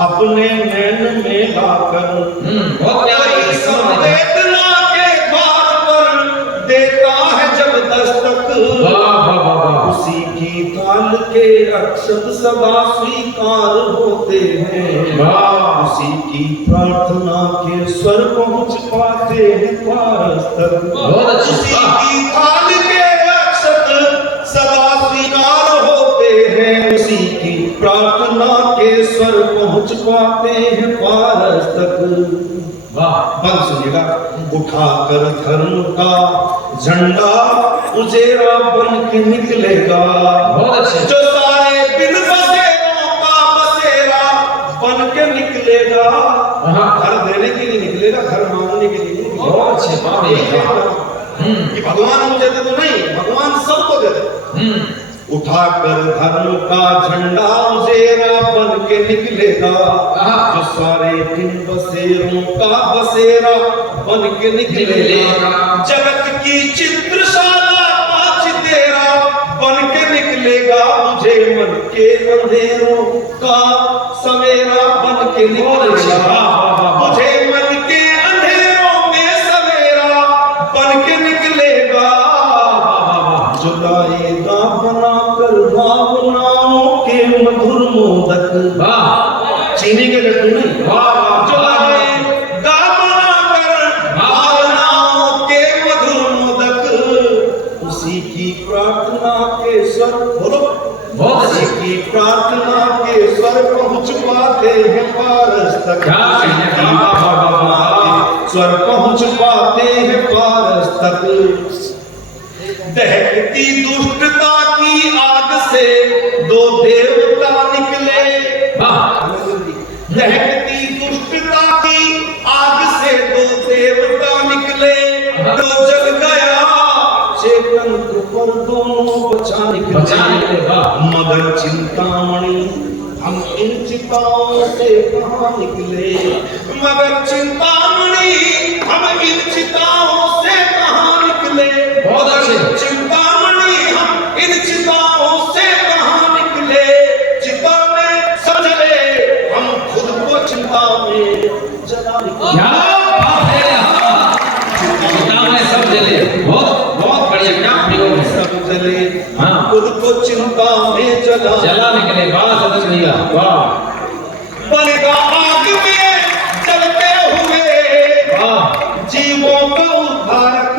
अपने नैन में लाकर संवेदना के द्वार पर देता है जब दस्तक, उसी की ताल के अक्षत सदा स्वीकार होते हैं, उसी की प्रार्थना के स्वर पहुंच पाते हैं पारस तक, उसी की ताल के अक्षत सदा स्वीकार होते हैं, उसी की प्रार्थना के स्वर पहुंच पाते हैं पारस तक। बंद सुनिएगा। उठाकर धर्म का झंडा उजेरा बन के निकलेगा, जो सारे बिन बसेरों का बसेरा बन के निकलेगा। घर देने के लिए निकलेगा, घर मांगने के लिए निकलेगा। बहुत अच्छे बात कि भगवान मुझे दे तो नहीं, भगवान सबको दे दे। उठाकर धर्म का झंडा उजेरा बन के निकलेगा, जो सारे दिन बसेरों का बसेरा बन के निकलेगा। जगत की चित्रशाला पांच तेरा बन के निकलेगा, मुझे मन के अंधेरों का सवेरा बन के निकलेगा, मुझे मन के अंधेरों में सवेरा बन के निकलेगा। जो लाएगा बनाकर भावनाओं के मधुर मोदक, चीनी के लड्डू नहीं, जो लाएगा बनाकर भावनाओं के मधुर मोदक, उसी की प्रार्थना के स्वर, बोलो, उसी की प्रार्थना के स्वर पहुंच पाते हैं पारस तक, स्वर पहुंच पाते हैं पारस तक। दहकती दुष्टता की आग से दो देवता निकले, दहकती दुष्टता की आग से दो देवता निकले, तो जल गया चेतन पर दोनों बचा निकले। मगर चिंतामणि हम इन चिताओं से कहाँ निकले, मगर चिंतामणि हम इन चिताओं से कहाँ निकले। बहुत अच्छे। चिंतामणि हम इन चिताओं से कहाँ निकले, चिता में सब जले हम खुद को चिंता में जला निकले। क्या बात है, चिता में सब जले, बहुत बहुत बढ़िया, क्या प्रयोग है। सब जले खुद को चिंता में जला निकले। वाह सदन भैया, वाह। बलिदा आग में जलते हुए जीवों का उद्धारक,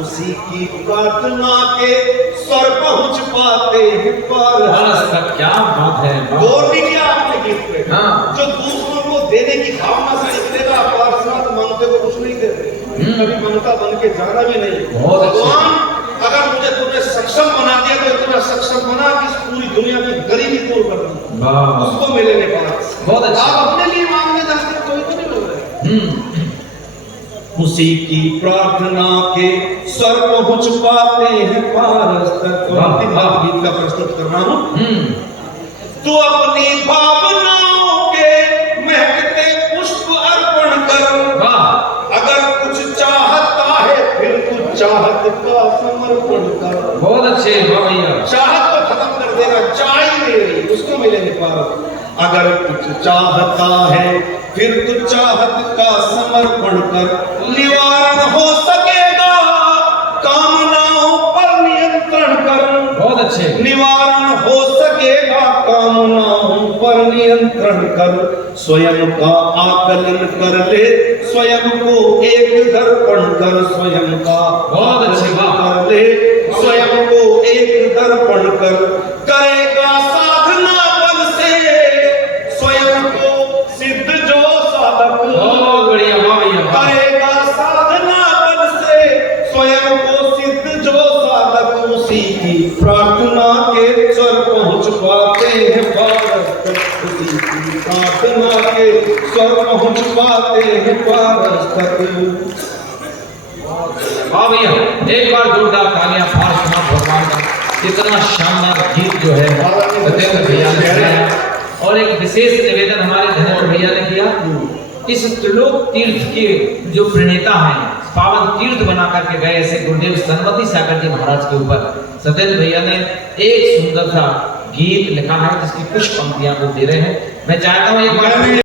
उसी की प्रार्थना के स्वर पहुंच पाते हैं पारस तक। क्या बात है। गौर भी किया आपने गीत पे, जो दूसरों को देने की भावना से निकलेगा, पार्षद मांगते को कुछ नहीं देते, कभी ममता बन के जाना भी नहीं। भगवान अगर मुझे तुमने सक्षम बना दिया तो इतना सक्षम बना कि इस पूरी दुनिया में गरीबी दूर कर दी, उसको मिले ने पास। बहुत अच्छा। आप अपने लिए मांगने जाते कोई तो नहीं मिल रहा। उसी की प्रार्थना के स्वर पहुंच पाते हैं पारस तक। गीत का प्रस्तुत कर रहा हूं। तू अपनी भावनाओं के महकते पुष्प अर्पण कर, अगर कुछ चाहता है फिर तू चाहत का समर्पण कर। बहुत अच्छे भैया। चाहत को खत्म कर देना, चाह ही नहीं रही, उसको मिलेंगे पारस। अगर कुछ चाहता है फिर तू चाहत का समर्पण कर, निवारण हो सकेगा कामनाओं पर नियंत्रण कर। बहुत अच्छे। निवारण हो सकेगा कामनाओं पर नियंत्रण कर, स्वयं का आकलन कर ले, स्वयं को एक दर्पण कर, स्वयं का बहुत अच्छे कर ले, स्वयं को एक दर्पण कर। करेगा साधना बल से स्वयं को सिद्ध जो साधक। बहुत बढ़िया भैया। करेगा साधना बल से स्वयं को सिद्ध जो साधक, उसी की प्रार्थना के स्वर पहुंच पाते हैं पारस तक, उसी की प्रार्थना के स्वर पहुंच पाते हैं पारस तक। वाह भैया, एक बार जोरदार तालियां पार्षद भगवान का। इतना शानदार गीत जो है सत्येंद्र भैया ने गाया, और एक विशेष निवेदन हमारे धनेन्द्र भैया ने किया। इस त्रिलोक तीर्थ के जो प्रणेता हैं, पावन तीर्थ बना करके गए ऐसे गुरुदेव सन्मति सागर जी महाराज के ऊपर सत्येंद्र भैया ने एक सुंदर सा गीत लिखा है जिसकी कुछ पंक्तियां वो दे रहे हैं। मैं चाहता हूँ एक बार